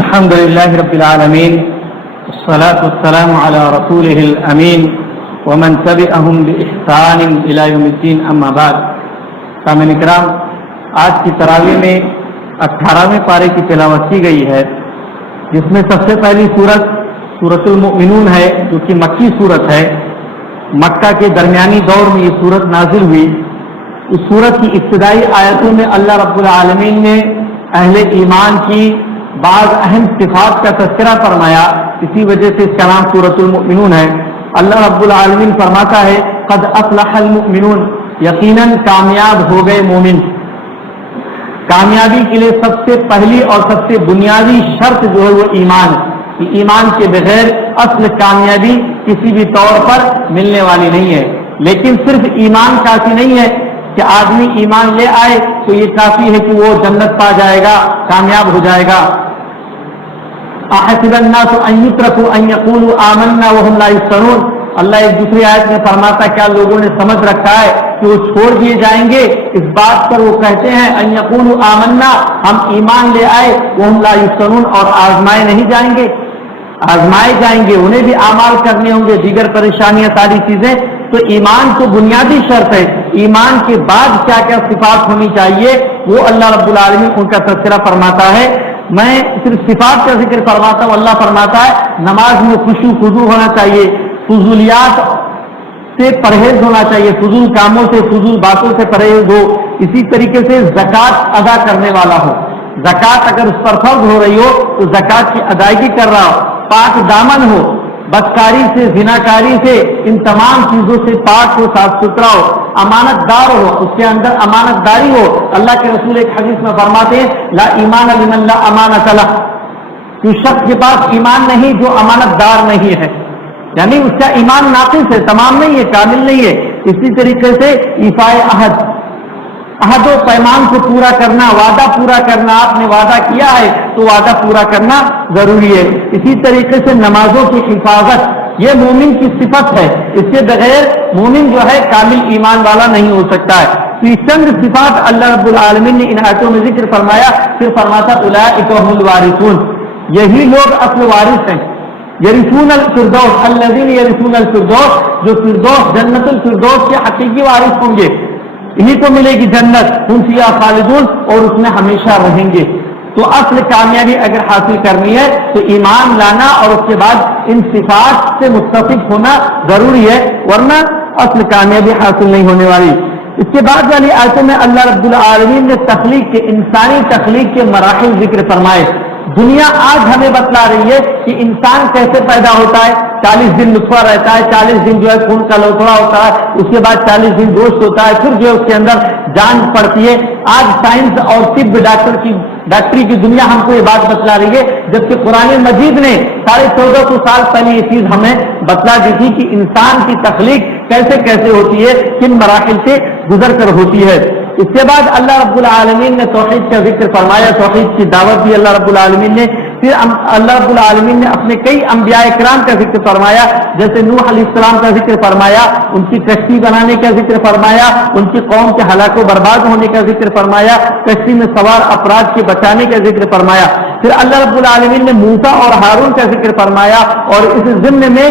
الحمد لله رب العالمين والصلاة والسلام على رسوله الأمين ومن تبعهم بإحسان إلى يوم الدين أما بعد. سامعین کرام، آج کی تراویح میں 18ویں پارے کی تلاوت کی گئی ہے، جس میں سب سے پہلی سورۃ المؤمنون ہے، جو کہ مکی سورت ہے. مکہ کے درمیانی دور میں یہ سورت نازل ہوئی. اس سورت کی ابتدائی آیتوں میں اللہ رب العالمین نے اہل ایمان کی بعض اہم صفات کا تذکرہ فرمایا. اسی وجہ سے اس کا نام سورۃ المؤمنون ہے. اللہ رب العالمین فرماتا ہے قد افلح المؤمنون، یقیناً کامیاب ہو گئے مومن. کامیابی کے لیے سب سے پہلی اور سب سے بنیادی شرط جو ہے وہ ایمان ہے. ایمان کے بغیر اصل کامیابی کسی بھی طور پر ملنے والی نہیں ہے. لیکن صرف ایمان کافی نہیں ہے کہ آدمی ایمان لے آئے تو یہ کافی ہے کہ وہ جنت پا جائے گا، کامیاب ہو جائے گا. احسب الناس ان يتركوا ان يقولوا آمنا وهم لا يفتنون. اللہ ایک دوسری آیت میں فرماتا کیا لوگوں نے سمجھ رکھا ہے کہ وہ چھوڑ دیے جائیں گے اس بات پر وہ کہتے ہیں ان يقولوا آمنا، ہم ایمان لے آئے، وهم لا يفتنون، اور آزمائے نہیں جائیں گے. آزمائے جائیں گے، انہیں بھی اعمال کرنے ہوں گے، دیگر پریشانیاں، ساری چیزیں. تو ایمان تو بنیادی شرط ہے. ایمان کے بعد کیا کیا صفات ہونی چاہیے وہ اللہ رب العالمین ان کا تذکرہ فرماتا ہے. میں صرف صفات کا ذکر فرماتا ہوں. اللہ فرماتا ہے نماز میں خشوع خضوع ہونا چاہیے، فضولیات سے پرہیز ہونا چاہیے، فضول کاموں سے، فضول باتوں سے پرہیز ہو. اسی طریقے سے زکوٰۃ ادا کرنے والا ہو. زکوٰۃ اگر اس پر فرض ہو رہی ہو تو زکوٰۃ کی ادائیگی کر رہا ہو. پاک دامن ہو، بدکاری سے، زناکاری سے، ان تمام چیزوں سے پاک ہو، صاف ستھرا ہو. امانت دار ہو، اس کے اندر امانت داری ہو. اللہ کے رسول ایک حدیث میں فرماتے ہیں لا ایمان لمن لا امانت لہ، اس شخص کے پاس ایمان نہیں جو امانت دار نہیں ہے. یعنی اس کا ایمان ناقص ہے، تمام نہیں ہے، کامل نہیں ہے. اسی طریقے سے ایفائے عہد و پیمان کو پورا کرنا، وعدہ پورا کرنا. آپ نے وعدہ کیا ہے تو وعدہ پورا کرنا ضروری ہے. اسی طریقے سے نمازوں کی حفاظت، یہ مومن کی صفت ہے. اس کے بغیر مومن جو ہے کامل ایمان والا نہیں ہو سکتا ہے. تو یہ چند صفات اللہ رب العالمین نے ان آیتوں میں ذکر فرمایا. پھر فرماتا اولئک هم الوارثون، یہی لوگ اصل وارث ہیں. یرثون الفردوس الذین یرثون الفردوس، جو فردوس جنت الفردوس کے حقیقی وارث ہوں گے. انہیں کو ملے گی جنت، ہم فیہا خالدون، اور اس میں ہمیشہ رہیں گے. تو اصل کامیابی اگر حاصل کرنی ہے تو ایمان لانا اور اس کے بعد ان صفات سے متصف ہونا ضروری ہے، ورنہ اصل کامیابی حاصل نہیں ہونے والی. اس کے بعد والی آیتوں میں اللہ رب العالمین نے تخلیق کے، انسانی تخلیق کے مراحل ذکر فرمائے. دنیا آج ہمیں بتلا رہی ہے کہ انسان کیسے پیدا ہوتا ہے. 40 دن نطفہ رہتا ہے، 40 دن جو ہے خون کا لوتھڑا ہوتا ہے، اس کے بعد 40 دن گوشت ہوتا ہے، پھر جو ہے اس کے اندر جان پڑتی ہے. آج سائنس اور طب، ڈاکٹری کی دنیا ہم کو یہ بات بتلا رہی ہے، جبکہ قرآن مجید نے 1450 سال پہلے یہ چیز ہمیں بتلا دی تھی کہ انسان کی تخلیق کیسے کیسے ہوتی ہے، کن مراحل سے گزر کر ہوتی ہے. اس کے بعد اللہ رب العالمین نے توحید کا ذکر فرمایا، توحید کی دعوت دی اللہ رب العالمین نے. پھر اللہ رب العالمین نے اپنے کئی انبیاء کرام کا ذکر فرمایا، جیسے نوح علیہ السلام کا ذکر فرمایا، ان کی کشتی بنانے کا ذکر فرمایا، ان کی قوم کے ہلاک و برباد ہونے کا ذکر فرمایا، کشتی میں سوار افراد کے بچانے کا ذکر فرمایا. پھر اللہ رب العالمین نے موسیٰ اور ہارون کا ذکر فرمایا، اور اس ضمن میں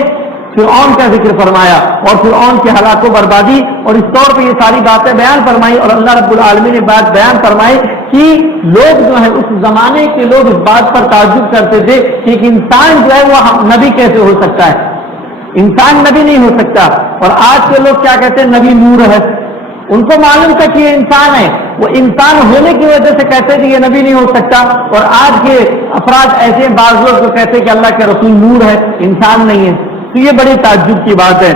فرعون کا ذکر فرمایا اور فرعون کی ہلاک و بربادی. اور اس طور پہ یہ ساری باتیں بیان فرمائی. اور اللہ رب العالمین نے بات بیان فرمائی کہ لوگ جو ہے اس زمانے کے لوگ اس بات پر تعجب کرتے تھے کہ ایک انسان جو ہے وہ نبی کیسے ہو سکتا ہے، انسان نبی نہیں ہو سکتا. اور آج کے لوگ کیا کہتے ہیں، نبی نور ہے. ان کو معلوم تھا کہ یہ انسان ہے، وہ انسان ہونے کی وجہ سے کہتے ہیں کہ یہ نبی نہیں ہو سکتا. اور آج کے افراد ایسے بعض لوگ جو کہتے ہیں کہ اللہ کے رسول نور ہے، انسان نہیں ہے. تو یہ بڑی تعجب کی بات ہے.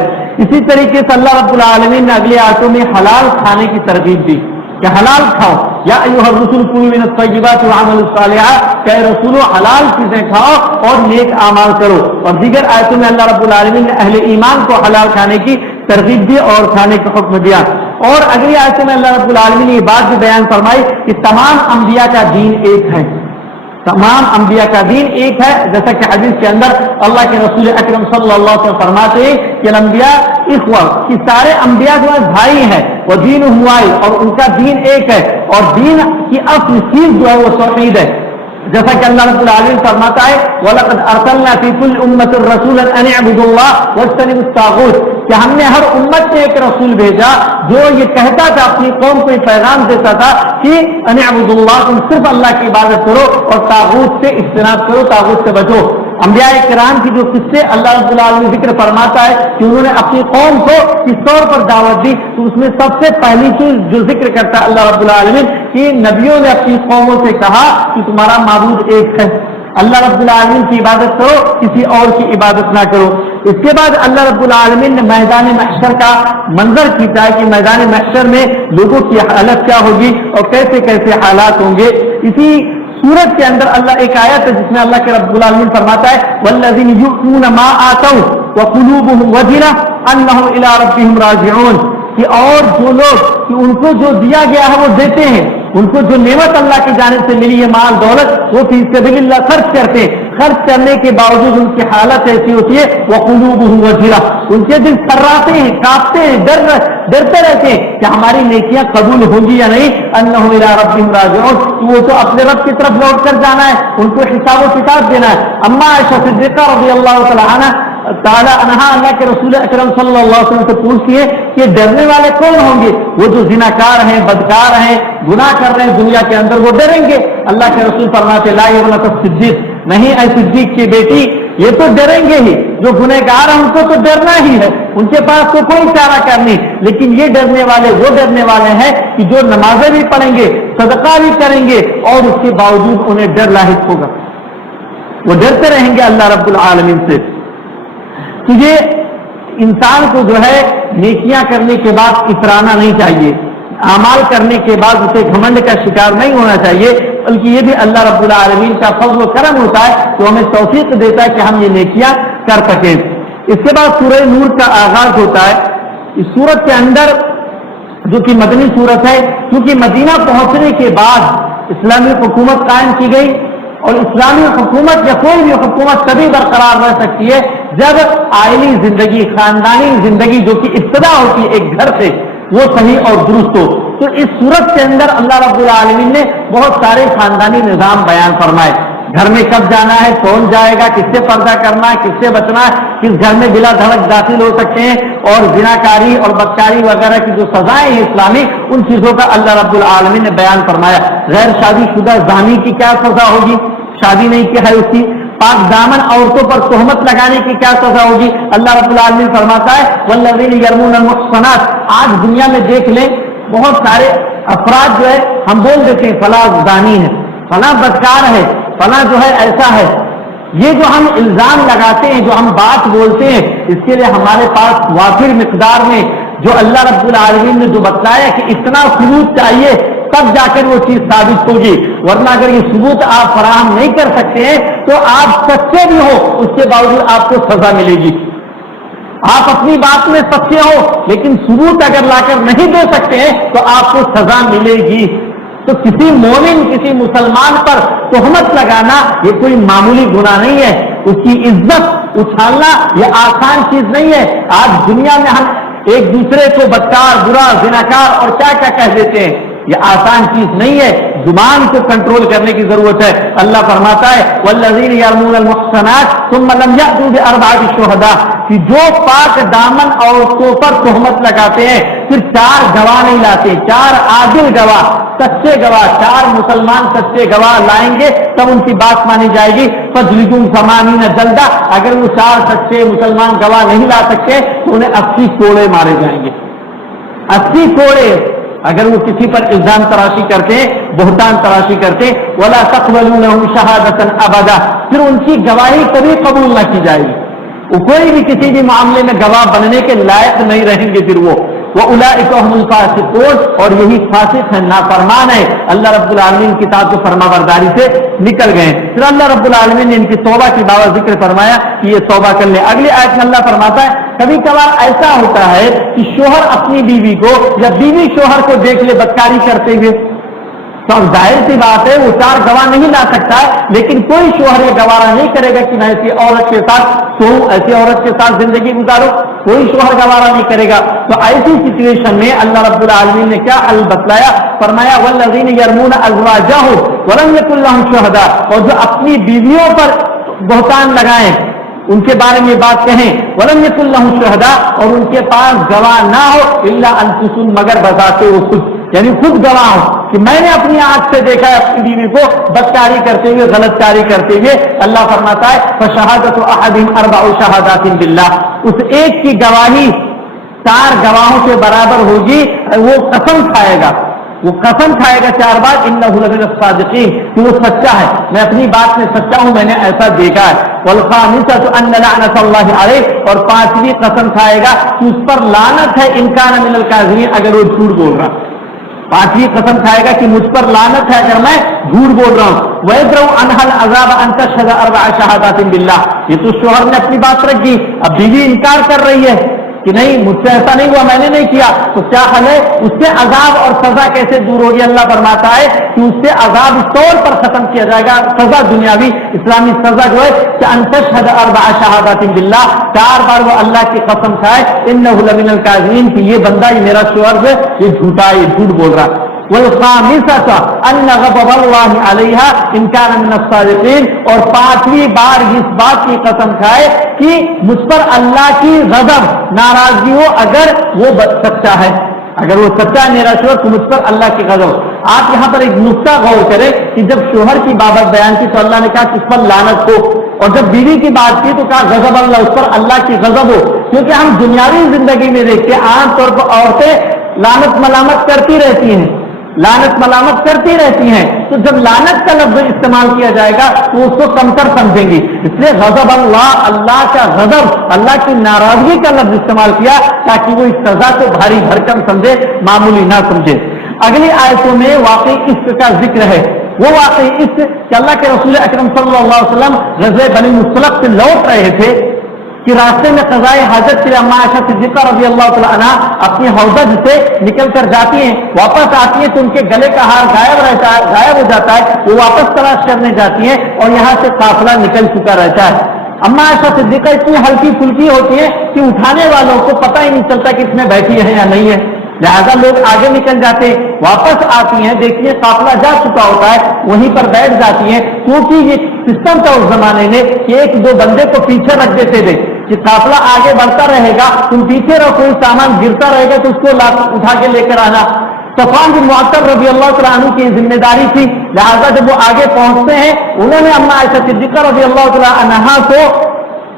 اسی طریقے سے اللہ رب العالمین نے اگلے آیتوں میں حلال کھانے کی ترغیب دی کہ حلال کھاؤ. یا ایھا الرسل کلوا من الطیبات واعملوا الصالحات، کہ رسولو حلال چیزیں کھاؤ اور نیک اعمال کرو. اور دیگر آیتوں میں اللہ رب العالمین نے اہل ایمان کو حلال کھانے کی ترغیب دی اور کھانے کا حکم دیا. اور اگلی آیتوں میں اللہ رب العالمین نے یہ بات بھی بیان فرمائی کہ تمام انبیاء کا دین ایک ہے. تمام انبیاء کا دین ایک ہے، جیسا کہ حدیث کے اندر اللہ کے رسول اکرم صلی اللہ علیہ وسلم فرماتے ہیں کہ انبیاء اخوہ، کہ سارے انبیاء جو ہے بھائی ہیں. وہ دین ہوا، اور ان کا دین ایک ہے. اور دین کی اصل چیز جو ہے وہ توحید ہے. جیسا کہ اللہ رب العالمین فرماتا ہے وَلَقَدْ أَرْسَلْنَا فِي كُلِّ أُمَّةٍ رَسُولًا أَنِ اعْبُدُوا اللَّهَ وَاجْتَنِبُوا الطَّاغُوتَ، کہ ہم نے ہر امت میں ایک رسول بھیجا جو یہ کہتا تھا، اپنی قوم کو یہ پیغام دیتا تھا کہ أَنِ اعْبُدُوا اللَّهَ، تم صرف اللہ کی عبادت کرو اور طاغوت سے اجتناب کرو، طاغوت سے بچو۔ انبیاء کرام کی جو قصے اللہ رب العالمین ذکر فرماتا ہے کہ انہوں نے اپنی قوم کو کس طور پر دعوت دی، تو اس میں سب سے پہلی چیز جو ذکر کرتا ہے اللہ رب العالمین کہ نبیوں نے اپنی قوموں سے کہا کہ تمہارا معبود ایک ہے، اللہ رب العالمین کی عبادت کرو، کسی اور کی عبادت نہ کرو۔ اس کے بعد اللہ رب العالمین نے میدان محشر کا منظر کھینچا ہے کہ میدان محشر میں لوگوں کی حالت کیا ہوگی اور کیسے کیسے حالات ہوں گے۔ اسی سورت کے اندر اللہ ایک آیت ہے جس میں اللہ کے رب العالمین فرماتا ہے والذین یؤتون ما آتوا وقلوبهم وجلة انہم الی ربہم راجعون، کہ اور جو لوگ کہ ان کو جو دیا گیا ہے وہ دیتے ہیں، ان کو جو نعمت اللہ کی جانب سے ملی ہے مال دولت وہ فی سبیل اللہ خرچ کرتے ہیں، خرچ کرنے کے باوجود ان کی حالت ایسی ہوتی ہے وقلوبهم وجلة، ان کے دل تھراتے ہیں، کانپتے ہیں، ڈرتے رہتے ہیں کہ ہماری نیکیاں قبول ہوں گی یا نہیں، انہم الی ربہم راجعون، وہ تو اپنے رب کی طرف لوٹ کر جانا ہے، ان کو حساب و کتاب دینا ہے۔ اما عائشہ صدیقہ رضی اللہ تعالی عنہا اللہ کے رسول اکرم صلی اللہ علیہ وسلم سے پوچھتی ہے کہ ڈرنے والے کون ہوں گے؟ وہ جو زناکار ہیں، بدکار ہیں، گناہ کر رہے ہیں دنیا کے اندر، وہ ڈریں گے؟ اللہ کے رسول فرماتے لا یبنۃ الصدیق، نہیں اے صدیق کی بیٹی، یہ تو ڈریں گے ہی، جو گنہگار ہیں ان کو تو ڈرنا ہی ہے، ان کے پاس تو کوئی چارہ کرنی، لیکن یہ ڈرنے والے وہ ڈرنے والے ہیں کہ جو نمازیں بھی پڑھیں گے، صدقہ بھی کریں گے اور اس کے باوجود انہیں ڈر لاحق ہوگا، وہ ڈرتے رہیں گے اللہ رب العالمین سے۔ تو یہ انسان کو جو ہے نیکیاں کرنے کے بعد اترانا نہیں چاہیے، اعمال کرنے کے بعد اسے گھمنڈ کا شکار نہیں ہونا چاہیے، بلکہ یہ بھی اللہ رب العالمین کا فضل و کرم ہوتا ہے تو ہمیں توفیق دیتا ہے کہ ہم یہ نیکیاں کر سکیں۔ اس کے بعد سورہ نور کا آغاز ہوتا ہے۔ اس سورت کے اندر جو کہ مدنی سورت ہے، کیونکہ مدینہ پہنچنے کے بعد اسلامی حکومت قائم کی گئی، اور اسلامی حکومت یا کوئی بھی حکومت تبھی برقرار رہ سکتی ہے جب آئلی زندگی، خاندانی زندگی جو کہ ابتدا ہوتی ہے ایک گھر سے، وہ صحیح اور درست ہو۔ تو اس صورت کے اندر اللہ رب العالمین نے بہت سارے خاندانی نظام بیان فرمائے، گھر میں کب جانا ہے، کون جائے گا، کس سے پردہ کرنا ہے، کس سے بچنا ہے، کس گھر میں بلا دھڑک داخل ہو سکتے ہیں، اور زناکاری اور بدکاری وغیرہ کی جو سزائیں ہیں اسلامی، ان چیزوں کا اللہ رب العالمین نے بیان فرمایا۔ غیر شادی شدہ زانی کی کیا سزا ہوگی، شادی نہیں کی ہے اس کی، پاک دامن عورتوں پر تہمت لگانے کی کیا سزا ہوگی، اللہ رب العالمین فرماتا ہے والذین یرمون المحصنات۔ آج دنیا میں دیکھ لیں بہت سارے افراد جو ہے ہم بول دیتے ہیں فلاں زانی ہے، فلاں بدکار ہے، فلاں جو ہے ایسا ہے، یہ جو ہم الزام لگاتے ہیں، جو ہم بات بولتے ہیں، اس کے لیے ہمارے پاس وافر مقدار میں جو اللہ رب العالمین نے جو بتلایا کہ اتنا ثبوت چاہیے تب جا کر وہ چیز ثابت ہوگی، ورنہ اگر یہ ثبوت آپ فراہم نہیں کر سکتے ہیں تو آپ سچے بھی ہو اس کے باوجود آپ کو سزا ملے گی۔ آپ اپنی بات میں سچے ہو لیکن ثبوت اگر لا کر نہیں دے سکتے ہیں تو آپ کو سزا ملے گی۔ تو کسی مومن، کسی مسلمان پر تہمت لگانا یہ کوئی معمولی گناہ نہیں ہے، اس کی عزت اچھالنا یہ آسان چیز نہیں ہے۔ آج دنیا میں ہم ایک دوسرے کو بدکار، برا، زناکار اور کیا کیا کہہ دیتے ہیں، یہ آسان چیز نہیں ہے، زبان کو کنٹرول کرنے کی ضرورت ہے۔ اللہ فرماتا ہے والذین یرمون المحصنات ثم لم یأتوا بأربعة شہداء، کہ جو پاک دامن عورتوں پر تہمت لگاتے ہیں پھر 4 گواہ نہیں لاتے، 4 عادل گواہ، سچے گواہ، 4 مسلمان سچے گواہ لائیں گے تب ان کی بات مانی جائے گی۔ فجلدوا 80 جلدہ، اگر وہ 4 سچے مسلمان گواہ نہیں لا سکتے تو انہیں 80 کوڑے مارے جائیں گے، 80 کوڑے۔ اگر وہ کسی پر الزام تراشی کرتے، بہتان تراشی کرتے، ولا تقبلوا لهم شهادة ابدا، پھر ان کی گواہی کبھی قبول نہ کی جائے گی، وہ کوئی بھی کسی بھی معاملے میں گواہ بننے کے لائق نہیں رہیں گے پھر وہ وَأُولَئِكَ هُمُ الْفَاسِقُونَ، اور یہی فاسق ہیں، نافرمان ہے، اللہ رب العالمین کی اطاعت و فرما برداری سے نکل گئے۔ پھر اللہ رب العالمین نے ان کی توبہ کی دعوت ذکر فرمایا کہ یہ توبہ کر لیں۔ اگلی آیت میں اللہ فرماتا ہے کبھی کبھار ایسا ہوتا ہے کہ شوہر اپنی بیوی کو یا بیوی شوہر کو دیکھ لے بدکاری کرتے ہوئے، تو اب ظاہر سی بات ہے وہ 4 گواہ نہیں لا سکتا ہے، لیکن کوئی شوہر یہ گوارا نہیں کرے گا کہ میں ایسی عورت کے ساتھ سوؤں، ایسی عورت کے ساتھ زندگی گزاروں، کوئی شوہر گوارا نہیں کرے گا۔ تو ایسی سچویشن میں اللہ رب العالمین نے کیا حل بتلایا؟ فرمایا والذین یرمون ازواجہم ولم یکن لہم شہداء، اور جو اپنی بیویوں پر بہتان لگائیں، ان کے بارے میں بات کہیں ولم یکن لہم شہداء، اور ان کے پاس گواہ نہ ہو الا انفسہم، مگر بذات وہ خود، یعنی خود گواہ ہو کہ میں نے اپنی آنکھ سے دیکھا ہے اپنی بیوی کو بدکاری کرتے ہوئے، غلط کاری کرتے ہوئے۔ اللہ فرماتا ہے فشہادۃ احدہم 4 شہادات باللہ، اس ایک کی گواہی 4 گواہوں کے برابر ہوگی، وہ قسم کھائے گا، وہ قسم کھائے گا 4 بار انہ لمن الصادقین، کہ وہ سچا ہے، میں اپنی بات میں سچا ہوں، میں نے ایسا دیکھا ہے۔ والخامسۃ ان لعنۃ اللہ علیہ، اور 5ویں قسم کھائے گا کہ اس پر لعنت ہے ان کان من الکاذبین، اگر وہ جھوٹ بول رہا۔ 5ویں قسم کھائے گا کہ مجھ پر لعنت ہے اگر میں جھوٹ بول رہا ہوں۔ وَيَدْرَوْ عَنْهَا الْعَذَابَ أَن تَشْهَدَ 4 شَهَادَاتٍ بِاللَّهِ، یہ تو شوہر نے اپنی بات رکھی، اب بیوی انکار کر رہی ہے کہ نہیں مجھ سے ایسا نہیں ہوا، میں نے نہیں کیا، تو کیا حل ہے؟ اس سے عذاب اور سزا کیسے دور ہوگی؟ اللہ فرماتا ہے کہ اس سے عذاب اس طور پر ختم کیا جائے گا، سزا دنیاوی اسلامی سزا جو ہے کہ ان تشهد 4 شہادات باللہ، 4 بار وہ اللہ کی قسم کھائے انہ لمن الکاذبین، کہ یہ بندہ، یہ میرا شوہر ہے، یہ جھوٹا ہے، یہ جھوٹ بول رہا ہے۔ والخامسۃ ان غضب اللہ علیہا ان کان من الصادقین، اور 5ویں بار اس بات کی قسم کھائے کہ مجھ پر اللہ کی غضب، ناراضگی ہو اگر وہ سچا ہے، اگر وہ سچا ہے میرا شوہر تو مجھ پر اللہ کی غضب۔ آپ یہاں پر ایک نقطہ غور کریں کہ جب شوہر کی بابت بیان کی تو اللہ نے کہا کہ اس پر لعنت ہو، اور جب بیوی کی بات کی تو کہا غضب اللہ، اس پر اللہ کی غضب ہو، کیونکہ ہم دنیاوی زندگی میں دیکھتے ہیں عام طور پر عورتیں لعنت ملامت کرتی رہتی ہیں، لعنت ملامت کرتی رہتی ہیں، تو جب لعنت کا لفظ استعمال کیا جائے گا تو اس کو کمتر سمجھیں گی، اس لیے غضب اللہ، اللہ کا غضب، اللہ کی ناراضگی کا لفظ استعمال کیا تاکہ وہ اس سزا کو بھاری بھرکم سمجھے، معمولی نہ سمجھے۔ اگلی آیتوں میں واقعی عشق کا ذکر ہے، وہ واقعی عشق کہ اللہ کے رسول اکرم صلی اللہ علیہ وسلم غزوہ بنی مصطلق سے لوٹ رہے تھے کہ راستے میں قضائے حاجت کے لیے اما عائشہ صدیقہ رضی اللہ تعالی عنہ اپنی حوضہ سے نکل کر جاتی ہیں، واپس آتی ہیں تو ان کے گلے کا ہار غائب ہو جاتا ہے، وہ واپس تلاش کرنے جاتی ہیں اور یہاں سے قافلہ نکل چکا رہتا ہے۔ اما عائشہ صدیقہ اتنی ہلکی پھلکی ہوتی ہے کہ اٹھانے والوں کو پتہ ہی نہیں چلتا کہ اس میں بیٹھی ہے یا نہیں ہے، لہذا لوگ آگے نکل جاتے ہیں، واپس آتی ہیں، دیکھتی ہیں قافلہ جا چکا ہوتا ہے، وہیں پر بیٹھ جاتی ہیں، کیونکہ یہ سسٹم تھا اس زمانے میں کہ 1-2 بندے کو پیچھے رکھ دیتے تھے کہ قافلہ آگے بڑھتا رہے گا، تم پیچھے رہو، کوئی سامان گرتا رہے گا تو اس کو اٹھا کے لے کر آنا۔ صفوان بن معطل رضی اللہ تعالیٰ عنہ کی ذمہ داری تھی، لہذا جب وہ آگے پہنچتے ہیں انہوں نے اما عائشہ صدیقہ رضی اللہ تعالیٰ عنہا کو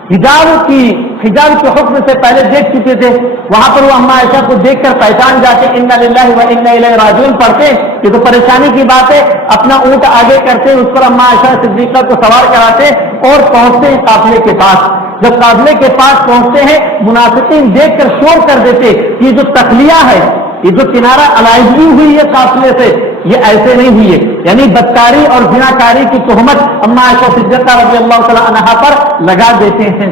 حجاب کے حکم سے پہلے دیکھ چکے تھے، وہاں پر وہ اما عائشہ کو دیکھ کر پہچان جاتے انا للہ و انا الیہ راجعون پڑھتے، یہ تو پریشانی کی بات ہے، اپنا اونٹ آگے کرتے اس پر اما عائشہ صدیقہ کو سوار کراتے اور پہنچتے ہیں قافلے کے پاس۔ جب قافلے کے پاس پہنچتے ہیں منافقین دیکھ کر شور کر دیتے، یہ جو تخلیہ ہے، یہ جو کنارہ علیحدگی ہوئی ہے قافلے سے، یہ ایسے نہیں ہوئی ہے، یعنی بدکاری اور زناکاری کی تہمت اما عائشہ صدیقہ رضی اللہ تعالی عنہا پر لگا دیتے ہیں۔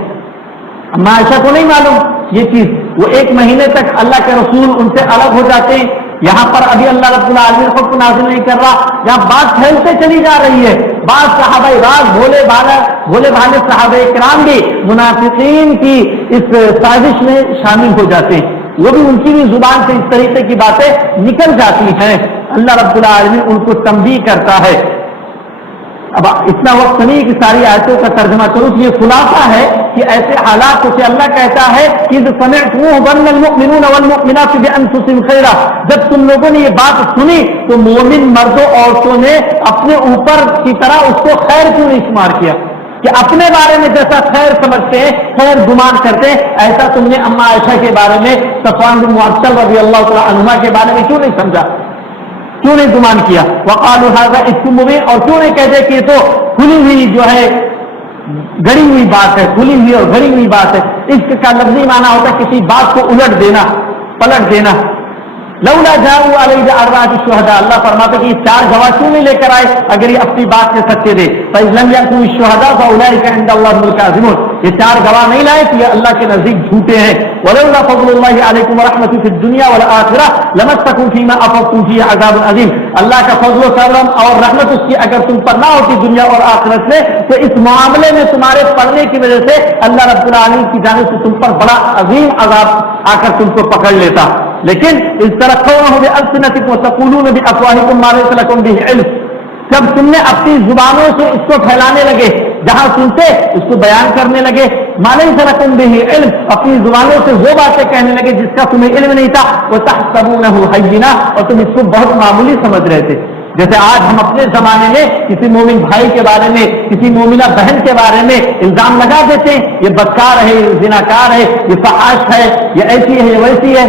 اما عائشہ کو نہیں معلوم یہ چیز، وہ 1 مہینے تک اللہ کے رسول ان سے الگ ہو جاتے ہیں، یہاں پر ابھی اللہ رب العالمین حکم نازل نہیں کر رہا، یہاں بات پھیلتے چلی جا رہی ہے، بعض صحابہ راز بھولے بھالے صحابہ کرام بھی منافقین کی اس سازش میں شامل ہو جاتے ہیں، وہ بھی ان کی بھی زبان سے اس طریقے کی باتیں نکل جاتی ہیں، اللہ رب العالمین ان کو تنبیہ کرتا ہے۔ اب اتنا وقت نہیں کہ ساری آیتوں کا ترجمہ کروں، یہ خلاصہ ہے کہ ایسے حالات سے اللہ کہتا ہے کہ سمعتموه المؤمنون والمؤمنات بانفسهم خیرا، جب تم لوگوں نے یہ بات سنی تو مومن مردوں عورتوں نے اپنے اوپر کی طرح اس کو خیر کیوں نہیں شمار کیا، کہ اپنے بارے میں جیسا خیر سمجھتے ہیں، خیر گمان کرتے ہیں، ایسا تم نے اما عائشہ کے بارے میں، صفوان بن معطل رضی اللہ تعالی عنہما کے بارے میں کیوں نہیں سمجھا، کیوں نہیں گمان کیا؟ وقالوا هذا افک مبین، اور کیوں نہیں کہتے کہ یہ تو کھلی ہوئی جو ہے گڑی ہوئی بات ہے، کھلی ہوئی اور گڑی ہوئی بات ہے۔ اس کا لفظی معنی ہوتا ہے کسی بات کو الٹ دینا، پلٹ دینا۔ لولا جاءوا علیہ 4 شہداء، اللہ فرماتا کہ یہ 4 گواہ کیوں نہیں لے کر آئے اگر یہ اپنی بات سے سچے تھے؟ فإذ لم يكن الشهداء فأولئك عند الله هم الكاذبون، یہ چار گواہ نہیں لائے کہ یہ اللہ کے نزدیک جھوٹے ہیں. ولولا فضل اللہ علیکم ورحمتہ فی الدنیا والآخرہ لمسکم فیما افضتم فیہ عذاب عظیم. اللہ کا فضل و کرم اور رحمت اس کی اگر تم پر نہ ہوتی دنیا اور آخرت میں تو اس معاملے میں تمہارے پڑھنے کی وجہ سے اللہ رب العالمین کی جانب سے تم پر بڑا عظیم عذاب آ کر تم کو پکڑ لیتا. لیکن اس طرح بألسنتکم وتقولون بأفواہکم ما لیس لکم بہ علم، جب تم نے اپنی زبانوں سے اس کو پھیلانے لگے، جہاں سنتے اس کو بیان کرنے لگے، ما لیس لکم بہ علم، اپنی زبانوں سے وہ باتیں کہنے لگے جس کا تمہیں علم نہیں تھا، وتحسبونہ ہینا، اور تم اس کو بہت معمولی سمجھ رہے تھے. جیسے آج ہم اپنے زمانے میں کسی مومن بھائی کے بارے میں، کسی مومنہ بہن کے بارے میں الزام لگا دیتے ہیں، یہ بدکار ہے، یہ زناکار ہے، یہ فحاش ہے، یہ ایسی ہے، یہ ویسی ہے،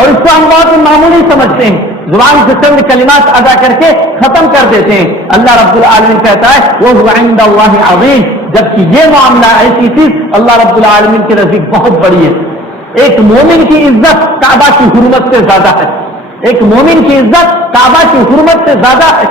اور اس کو ہم بہت معمولی سمجھتے ہیں، زبان سے چند کلمات ادا کر کے ختم کر دیتے ہیں. اللہ رب العالمین کہتا ہے وہ عند اللہ عظیم، جبکہ یہ معاملہ ایسی چیز اللہ رب العالمین کے نزدیک بہت بڑی ہے. ایک مومن کی عزت کعبہ کی حرمت سے زیادہ ہے، ایک مومن کی عزت کعبہ کی حرمت سے زیادہ ہے،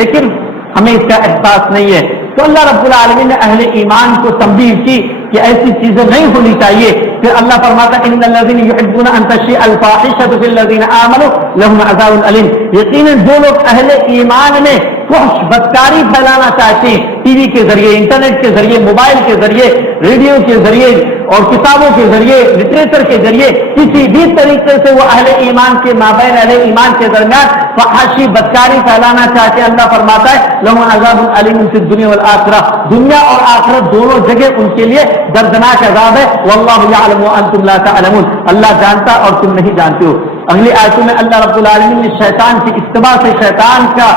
لیکن ہمیں اس کا احساس نہیں ہے. تو اللہ رب العالمین نے اہل ایمان کو تنبیہ کی کہ ایسی چیزیں نہیں ہونی چاہیے. پھر اللہ فرماتا ہے ان الذین یحبون ان تشیع الفاحشۃ فی الذین آمنوا لهم عذاب علیم، یقیناً جو لوگ اہل ایمان میں فحش بدکاری پھیلانا چاہتے ہیں، ٹی وی کے ذریعے، انٹرنیٹ کے ذریعے، موبائل کے ذریعے، ریڈیو کے ذریعے اور کتابوں کے ذریعے، لٹریچر کے ذریعے، کسی بھی طریقے سے وہ اہل ایمان کے مابین اہل ایمان کے درمیان فحاشی بدکاری پھیلانا چاہتے ہیں، اللہ فرماتا ہے لهم عذاب علیم فی الدنیا والآخرہ، دنیا اور آخرت دونوں جگہ ان کے لیے دردناک عذاب ہے. واللہ یعلم وانتم لا تعلمون، اللہ جانتا اور تم نہیں جانتے ہو. اگلی آیتوں میں اللہ رب العالمین نے شیطان کی اتباع سے، شیطان کا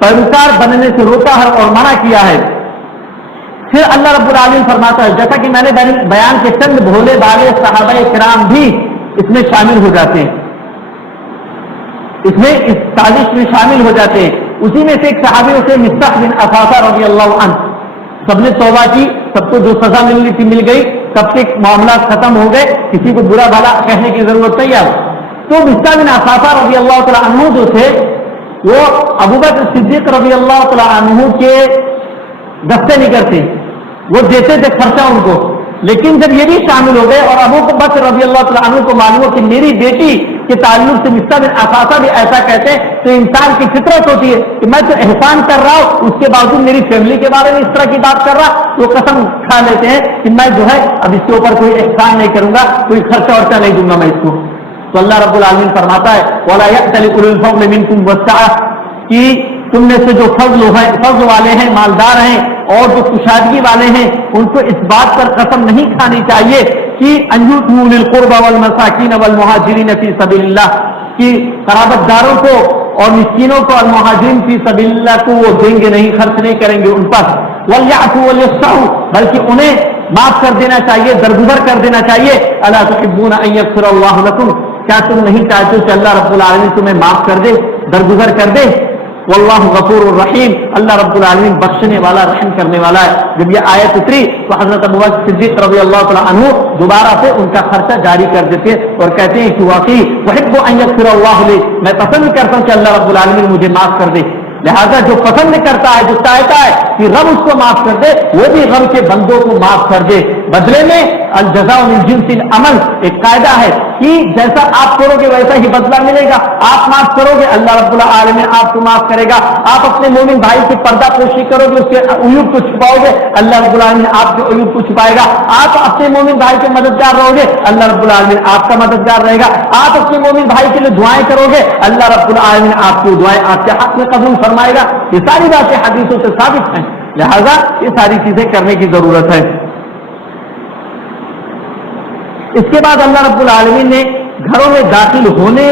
پیروکار بننے سے روکا ہے اور منع کیا ہے. پھر اللہ رب العالمین فرماتا ہے جیسا کہ میں نے بیان کے چند بھولے بھالے صحابہ کرام بھی اس میں شامل ہو جاتے ہیں، اس میں اس سازش میں شامل ہو جاتے ہیں. اسی میں سے ایک صحابی اسے مصطح بن اثاثہ رضی اللہ عنہ، سب نے توبہ کی، سب کو جو سزا ملنی تھی مل گئی، سب کے معاملات ختم ہو گئے، کسی کو برا بھلا کہنے کی ضرورت نہیں ہے. تو مصطح بن اثاثہ رضی اللہ تعالیٰ عنہ جو تھے وہ ابوبکر صدیق رضی اللہ تعالیٰ عنہ کے دستے نہیں کرتے، وہ دیتے تھے خرچہ ان کو. لیکن جب یہ بھی شامل ہو گئے اور ابوبکر رضی اللہ تعالیٰ عنہ کو معلوم ہو کہ میری بیٹی کے تعلق سے مصطح بن اثاثہ بھی ایسا کہتے ہیں، تو انسان کی فطرت ہوتی ہے کہ میں تو احسان کر رہا ہوں، اس کے باوجود میری فیملی کے بارے میں اس طرح کی بات کر رہا، تو قسم کھا لیتے ہیں کہ میں جو ہے اب اس کے اوپر کوئی احسان نہیں کروں گا، کوئی خرچہ ورچہ نہیں دوں گا میں اس کو. تو اللہ رب العالمین فرماتا ہے وَلَا يَأْتَلِ أُولُو الْفَضْلِ مِنْكُمْ وَالسَّعَةِ، کہ تم میں سے جو فضل والے ہیں، مالدار ہیں اور جو کشادگی والے ہیں، ان کو اس بات پر قسم نہیں کھانی چاہیے کہ ان یؤتوا للقربى والمساکین والمہاجرین فی سبیل اللہ، کہ قرابت داروں کو اور مسکینوں کو اور مہاجرین فی سبیل اللہ کو وہ دیں گے نہیں، خرچ نہیں کریں گے ان پر. وَلْيَعْفُوا وَلْيَصْفَحُوا، بلکہ انہیں معاف کر دینا چاہیے، درگزر کر دینا چاہیے. الا تحبون ان یغفر اللہ لکم، کیا تم نہیں چاہتے کہ اللہ رب العالمین تمہیں معاف کر دے، درگزر کر دے. واللہ غفور الرحیم، اللہ رب العالمین بخشنے والا، رحم کرنے والا ہے. جب یہ آیت اتری تو حضرت ابوبکر صدیق رضی اللہ تعالیٰ عنہ دوبارہ سے ان کا خرچہ جاری کر دیتے اور کہتے ہیں کہ واقعی احب ان یغفر اللہ لی، میں پسند کرتا ہوں کہ اللہ رب العالمین مجھے معاف کر دے. لہذا جو پسند کرتا ہے، جو چاہتا ہے کہ رب اس کو معاف کر دے، وہ بھی رب کے بندوں کو معاف کر دے. بدلے میں الجزاء من جنس العمل، ایک قاعدہ ہے کہ جیسا آپ کرو گے ویسا ہی بدلہ ملے گا. آپ معاف کرو گے اللہ رب العالمین آپ کو معاف کرے گا. آپ اپنے مومن بھائی کی پردہ پوشی کرو گے، اس کے عیوب کو چھپاؤ گے، اللہ رب العالمین آپ کے عیوب کو چھپائے گا. آپ اپنے مومن بھائی کے مددگار رہو گے، اللہ رب العالمین آپ کا مددگار رہے گا. آپ اپنے مومن بھائی کے لیے دعائیں کرو گے، اللہ رب العالمین آپ کی دعائیں آپ کے حق میں قبول فرمائے گا. یہ ساری باتیں حدیثوں سے ثابت ہیں، لہذا یہ ساری چیزیں کرنے کی ضرورت ہے. اس کے بعد اللہ رب العالمین نے گھروں میں داخل ہونے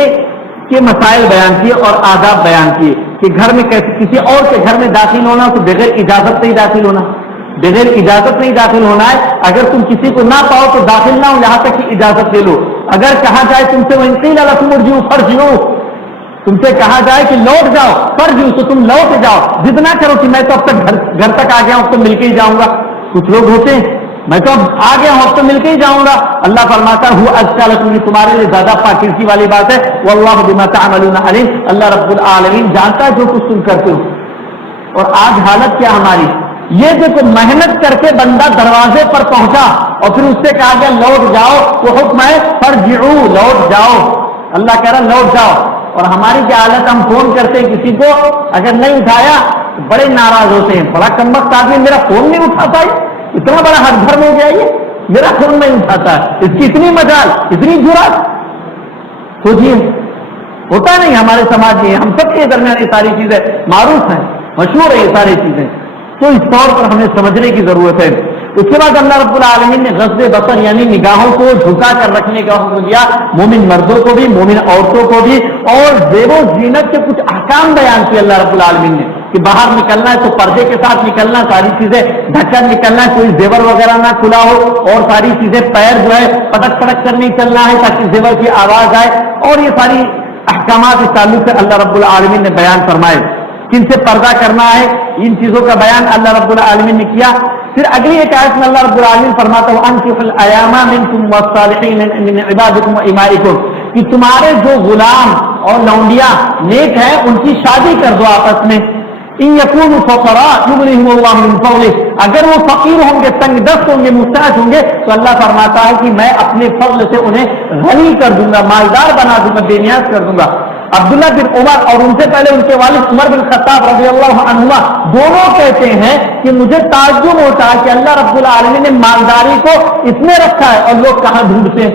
کے مسائل بیان کیے اور آداب بیان کیے کہ گھر میں کسی اور کے گھر میں داخل ہونا تو بغیر اجازت نہیں داخل ہونا، بغیر اجازت نہیں داخل ہونا ہے. اگر تم کسی کو نہ پاؤ تو داخل نہ ہو یہاں تک کہ اجازت لے لو. اگر کہا جائے تم سے وَإِن قِيلَ لَكُمُ ارْجِعُوا فَارْجِعُوا، تم سے کہا جائے کہ لوٹ جاؤ، فارجعوا تو تم لوٹ جاؤ. ضد نہ کرو کہ میں تو اب تک گھر تک آ گیا ہوں، اب تو مل کے ہی جاؤں گا. کچھ لوگ ہوتے ہیں میں تو اب آ گیا ہوں، اب تو مل کے ہی جاؤں گا. اللہ فرماتا ہے هُوَ أَزْكَىٰ لَكُمْ، تمہارے لیے زیادہ پاکیزگی والی بات ہے. وَاللَّهُ بِمَا تَعْمَلُونَ عَلِيمٌ، اللہ رب العالمین جانتا ہے جو کچھ تم کرتے ہو. اور آج حالت کیا ہماری، یہ دیکھو محنت کر کے بندہ دروازے پر پہنچا اور پھر اس سے کہا گیا لوٹ جاؤ، تو حکم ہے فرجعو، لوٹ جاؤ، اللہ کہہ رہا لوٹ جاؤ۔ اور ہماری کیا حالت، ہم فون کرتے ہیں کسی کو، اگر نہیں اٹھایا تو بڑے ناراض ہوتے ہیں، بڑا کمبخت آدمی میرا فون نہیں اٹھاتا ہے، اتنا بڑا ہر گھر ہو گیا یہ، میرا فون نہیں اٹھاتا ہے، اس کی اتنی مجال، اتنی جرات۔ سوچیے ہوتا نہیں ہمارے سماج میں، ہم سب کے درمیان یہ ساری چیزیں معروف ہیں، مشہور ہے یہ ساری چیزیں، تو اس طور پر ہمیں سمجھنے کی ضرورت ہے۔ اس کے بعد اللہ رب العالمین نے غض بصر یعنی نگاہوں کو جھکا کر رکھنے کا حکم دیا، مومن مردوں کو بھی، مومن عورتوں کو بھی، اور زیب و زینت کے کچھ احکام بیان کیے اللہ رب العالمین نے کہ باہر نکلنا ہے تو پردے کے ساتھ نکلنا، ساری چیزیں ڈھک کر نکلنا، کوئی زیور وغیرہ نہ کھلا ہو، اور ساری چیزیں پیر جو ہے پٹک پٹک کر نہیں چلنا ہے تاکہ زیور کی آواز آئے، اور یہ ساری احکامات اس تعلق سے اللہ رب العالمین نے بیان فرمائے۔ کن سے پردہ کرنا ہے، ان چیزوں کا بیان اللہ رب العالمین نے کیا۔ پھر اگلی ایک آیت میں اللہ رب العالمین فرماتا ہے وَأَنكِحُوا الْأَيَامَ مِنكُمْ وَالصَّالِحِينَ مِنْ عِبَادِكُمْ وَإِمَائِكُمْ، کہ تمہارے جو غلام اور لونڈیاں نیک ہیں ان کی شادی کر دو آپس میں۔ إِن يَكُونُوا فُقَرَاءَ يُغْنِهِمُ اللَّهُ مِنْ فَضْلِهِ، اگر وہ فقیر ہوں گے، تنگ دست ہوں گے، محتاج ہوں گے، تو اللہ فرماتا ہے کہ میں اپنے فضل سے انہیں غنی کر دوں گا، مالدار بنا دوں گا، بے نیاز کر دوں گا۔ عبداللہ بن عمر اور ان سے پہلے ان کے والد عمر بن خطاب رضی اللہ عنہما دونوں کہتے ہیں کہ مجھے تعجب ہوتا ہے کہ اللہ رب العالمین نے مالداری کو اس میں رکھا ہے اور لوگ کہاں ڈھونڈتے ہیں،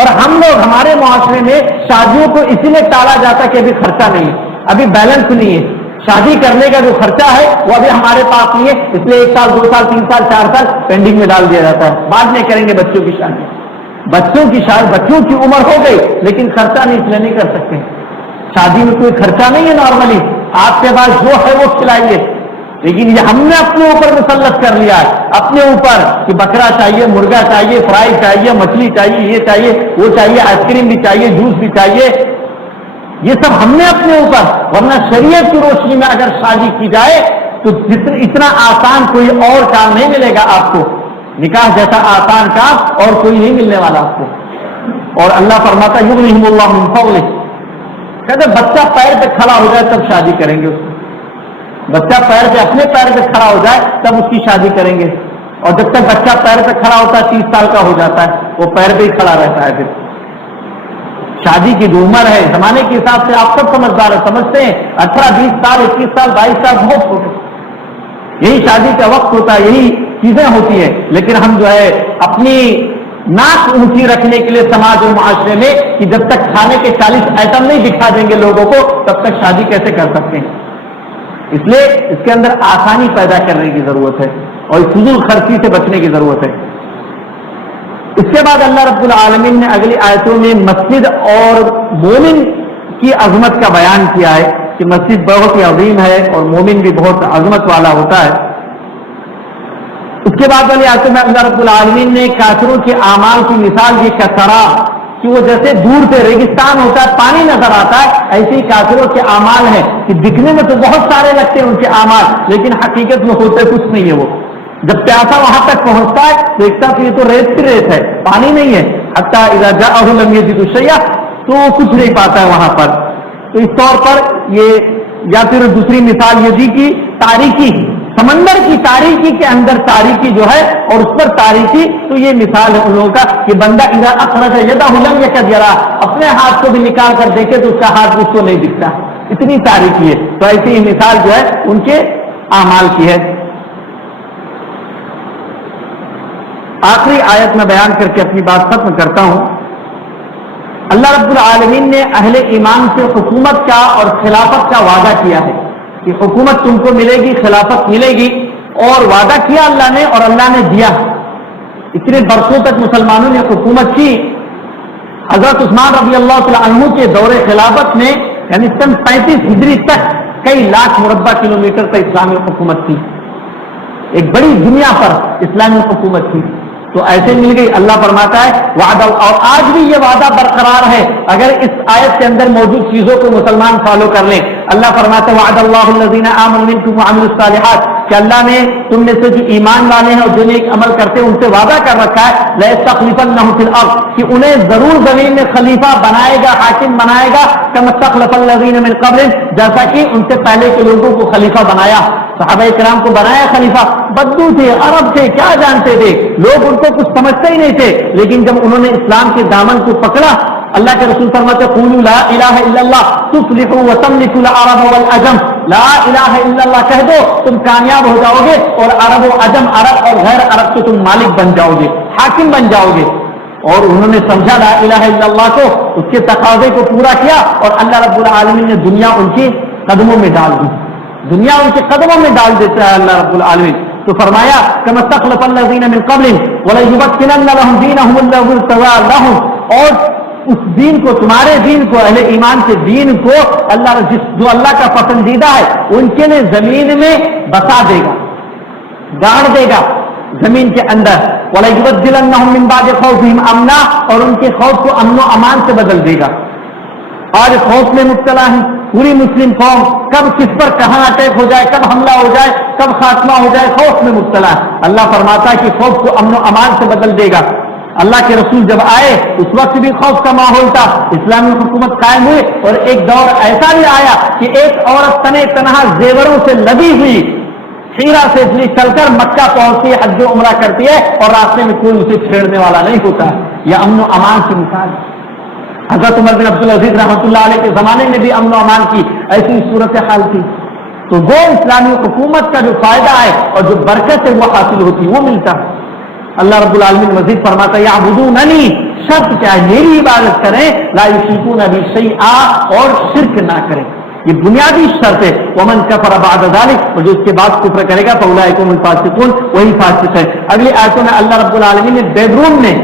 اور ہم لوگ ہمارے معاشرے میں شادیوں کو اسی لیے ٹالا جاتا ہے کہ ابھی خرچہ نہیں ہے، ابھی بیلنس نہیں ہے، شادی کرنے کا جو خرچہ ہے وہ ابھی ہمارے پاس نہیں ہے، اس لیے 1 سال 2 سال 3 سال 4 سال پینڈنگ میں ڈال دیا جاتا ہے، بعد میں کریں گے بچوں کی شادی۔ بچوں کی شادی، بچوں کی عمر ہو گئی لیکن خرچہ نہیں، اس لیے نہیں کر سکتے۔ شادی میں کوئی خرچہ نہیں ہے، نارملی آپ کے پاس جو ہے وہ کھلائیے، لیکن یہ ہم نے اپنے اوپر مسلط کر لیا ہے، اپنے اوپر کہ بکرا چاہیے، مرغا چاہیے، فرائی چاہیے، مچھلی چاہیے، یہ چاہیے، وہ چاہیے، آئس کریم بھی چاہیے، جوس بھی چاہیے، یہ سب ہم نے اپنے اوپر۔ ورنہ شریعت کی روشنی میں اگر شادی کی جائے تو اتنا آسان کوئی اور کام نہیں ملے گا آپ کو، نکاح جیسا آسان کام اور کوئی نہیں ملنے والا آپ کو۔ اور اللہ فرماتا ہے یغنیہم اللہ من فضلہ، کہتے بچہ پیر پہ کھڑا ہو جائے تب شادی کریں گے اس کو، بچہ پیر پہ اپنے پیر پہ کھڑا ہو جائے تب اس کی شادی کریں گے، اور جب تک بچہ پیر پہ کھڑا ہوتا ہے 30 سال کا ہو جاتا ہے وہ پیر پہ ہی کھڑا رہتا ہے۔ پھر شادی کی جو عمر ہے زمانے کے حساب سے آپ سب سمجھدار ہیں، سمجھتے ہیں 18 20 سال 21 سال 22 سال بہت چھوٹے، یہی شادی کا وقت ہوتا ہے، یہی چیزیں ہوتی ہیں، لیکن ہم جو ہے اپنی ناک اونچی رکھنے کے لیے سماج اور معاشرے میں کہ جب تک کھانے کے 40 آئٹم نہیں دکھا دیں گے لوگوں کو تب تک شادی کیسے کر سکتے ہیں۔ اس لیے اس کے اندر آسانی پیدا کرنے کی ضرورت ہے اور اس فضول خرچی سے بچنے کی ضرورت ہے۔ اس کے بعد اللہ رب العالمین نے اگلی آیتوں میں مسجد اور مومن کی عظمت کا بیان کیا ہے کہ مسجد بہت ہی عظیم ہے اور مومن بھی بہت عظمت والا ہوتا ہے۔ اس کے بعد والی آیتوں میں اللہ رب العالمین نے کافروں کے اعمال کی مثال دی کسراب، کہ وہ جیسے دور سے ریگستان ہوتا ہے پانی نظر آتا ہے، ایسے ہی کافروں کے اعمال ہیں کہ دکھنے میں تو بہت سارے لگتے ہیں ان کے اعمال، لیکن حقیقت میں ہوتے کچھ نہیں ہے۔ وہ جب پیاسا وہاں تک پہنچتا ہے دیکھتا کہ یہ تو ریت کی ریت ہے، پانی نہیں ہے، حتی اذا جاءہ لم یجد شیئا، تو وہ کچھ نہیں پاتا ہے وہاں پر۔ تو اس طور پر یہ یا پھر دوسری مثال یہ دی کہ تاریکی، سمندر کی تاریکی کے اندر تاریکی جو ہے اور اس پر تاریکی، تو یہ مثال ہے ان لوگوں کا کہ بندہ اذا اخرج یدہ لم یکد یرا، اپنے ہاتھ کو بھی نکال کر دیکھے تو اس کا ہاتھ اس کو نہیں دکھتا، اتنی تاریکی ہے۔ تو ایسی ہی مثال جو ہے ان کے اعمال کی ہے۔ آخری آیت میں بیان کر کے اپنی بات ختم کرتا ہوں۔ اللہ رب العالمین نے اہل ایمان سے حکومت کا اور خلافت کا وعدہ کیا ہے کہ حکومت تم کو ملے گی، خلافت ملے گی، اور وعدہ کیا اللہ نے اور اللہ نے دیا۔ اتنے برسوں تک مسلمانوں نے حکومت کی۔ حضرت عثمان رضی اللہ تعالیٰ عنہ کے دور خلافت میں یعنی سن 35 ہجری تک کئی لاکھ مربع کلومیٹر پر اسلامی حکومت تھی، ایک بڑی دنیا پر اسلامی حکومت تھی، تو ایسے مل گئی۔ اللہ فرماتا ہے وعدہ، اور آج بھی یہ وعدہ برقرار ہے اگر اس آیت کے اندر موجود چیزوں کو مسلمان فالو کر لیں۔ اللہ فرماتا ہے وعد اللہ الذین آمنوا منکم وعملوا الصالحات، کہ اللہ نے تم میں سے جو ایمان والے ہیں اور جو نیک عمل کرتے ہیں ان سے وعدہ کر رکھا ہے لَيَسْتَخْلِفَنَّهُمْ فِي الْأَرْضِ، کہ انہیں ضرور زمین میں خلیفہ بنائے گا، حاکم بنائے گا، كَمَا اسْتَخْلَفَ الَّذِينَ مِن قَبْلِهِمْ، جیسا کہ ان سے پہلے کے لوگوں کو خلیفہ بنایا، صحابہ کرام کو بنایا خلیفہ، بدو تھے, عرب تھے, کیا جانتے تھے, لوگ ان کو کچھ سمجھتے ہی نہیں تھے. لیکن جب انہوں نے اسلام کے دامن کو پکڑا, اللہ کے رسول فرماتے قولوا لا الہ الا اللہ تفلحوا وتملكوا العرب والعجم, لا الہ الا اللہ کہہ دو تم کامیاب ہو جاؤ گے, اور عرب و عجم, عرب اور غیر عرب کے تم مالک بن جاؤ گے, حاکم بن جاؤ گے. اور انہوں نے سمجھا لا الہ الا اللہ کو, اس کے تقاضے کو پورا کیا, اور اللہ رب العالمین نے دنیا ان کے قدموں میں ڈال دی, دنیا ان کے قدموں میں ڈال دیتا ہے اللہ رب العالمین. تو فرمایا كما استخلف الذين من قبلهم وليمكنن لهم دينهم الذي ارتضى لهم, اور اس دین کو, تمہارے دین کو, اہل ایمان کے دین کو اللہ جو اللہ کا پسندیدہ ہے ان کے لیے زمین میں بسا دے گا, گاڑ دے گا زمین کے اندر. وَلَيُبَدِّلَنَّهُم مِّن بَعْدِ خَوْفِهِمْ أَمْنًا, اور ان کے خوف کو امن و امان سے بدل دے گا. آج خوف میں مبتلا ہے پوری مسلم قوم, کب کس پر کہاں اٹیک ہو جائے, کب حملہ ہو جائے, کب خاتمہ ہو جائے, خوف میں مبتلا ہے. اللہ فرماتا ہے کہ خوف کو امن و امان سے بدل دے گا. اللہ کے رسول جب آئے اس وقت بھی خوف کا ماحول تھا, اسلامی حکومت قائم ہوئی, اور ایک دور ایسا بھی آیا کہ ایک عورت تنے تنہا زیوروں سے لگی ہوئی حیرہ سے چل کر مکہ پہنچتی ہے, حج و عمرہ کرتی ہے, اور راستے میں کوئی اسے چھیڑنے والا نہیں ہوتا ہے. یہ امن و امان کی مثال ہے. حضرت عمر بن عبدالعزیز رحمۃ اللہ علیہ کے زمانے میں بھی امن و امان کی ایسی صورت حال تھی. تو وہ اسلامی حکومت کا جو فائدہ ہے اور جو برکت ہے وہ حاصل ہوتی, وہ ملتا ہے. اللہ رب العالمین مزید فرماتا ہے یعبدوننی, شرط کیا ہے, میری عبادت کریں, لا یشرکون بی شیئا, اور شرک نہ کریں. یہ بنیادی شرط ہے. ومن کفر بعد ذلک, اور جو اس کے بعد کفر کرے گا فاولئک هم الفاسقون, وہی فاسق ہے. اگلی آیتوں میں اللہ رب العالمین نے بیڈ روم میں,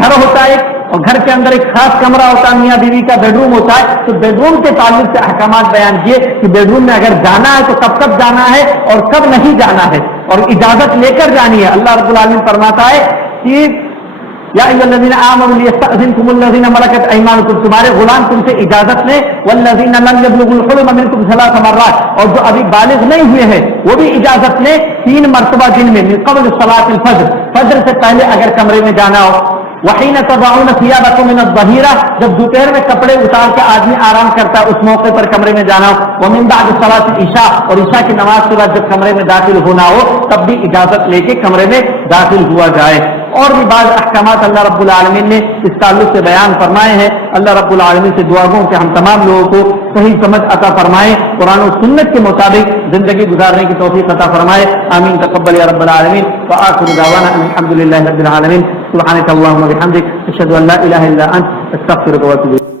گھر ہوتا ہے اور گھر کے اندر ایک خاص کمرہ ہوتا ہے, میاں بیوی کا بیڈ روم ہوتا ہے, تو بیڈ روم کے تعلق سے احکامات بیان کیے کہ بیڈ روم میں اگر جانا ہے تو کب کب جانا ہے اور کب نہیں جانا ہے, اور اجازت لے کر جانی ہے. اللہ رب العالمین فرماتا ہے کہ یا ایھا الذین آمنوا لیستأذنکم الذین ملکت ایمانکم, تمہارے غلام تم سے اجازت لیں, والذین لم یبلغوا الحلم منکم ثلاث مرات, اور جو ابھی بالغ نہیں ہوئے ہیں وہ بھی اجازت لیں 3 مرتبہ دن میں, من قبل صلاۃ الفجر, فجر سے پہلے اگر کمرے میں جانا ہو. وحین تضعون ثیابکم من الظہیرہ, جب دوپہر میں کپڑے اتار کے آدمی آرام کرتا ہے اس موقع پر کمرے میں جانا ہو. ومن بعد صلاۃ العشاء, اور عشاء کی نماز کے بعد جب کمرے میں داخل ہونا ہو تب بھی اجازت لے کے کمرے میں داخل ہوا جائے. اور بھی بعض احکامات اللہ رب العالمین نے اس تعلق سے بیان فرمائے ہیں. اللہ رب العالمین سے دعا گوں کہ ہم تمام لوگوں کو صحیح سمجھ عطا فرمائے, قرآن و سنت کے مطابق زندگی گزارنے کی توفیق عطا فرمائے. آمین. تقبل یا رب العالمین. وآخر دعوانا ان الحمد للہ رب العالمین. سبحانك اللهم وبحمدك اشهد ان لا اله الا انت استغفرك واتوب اليك.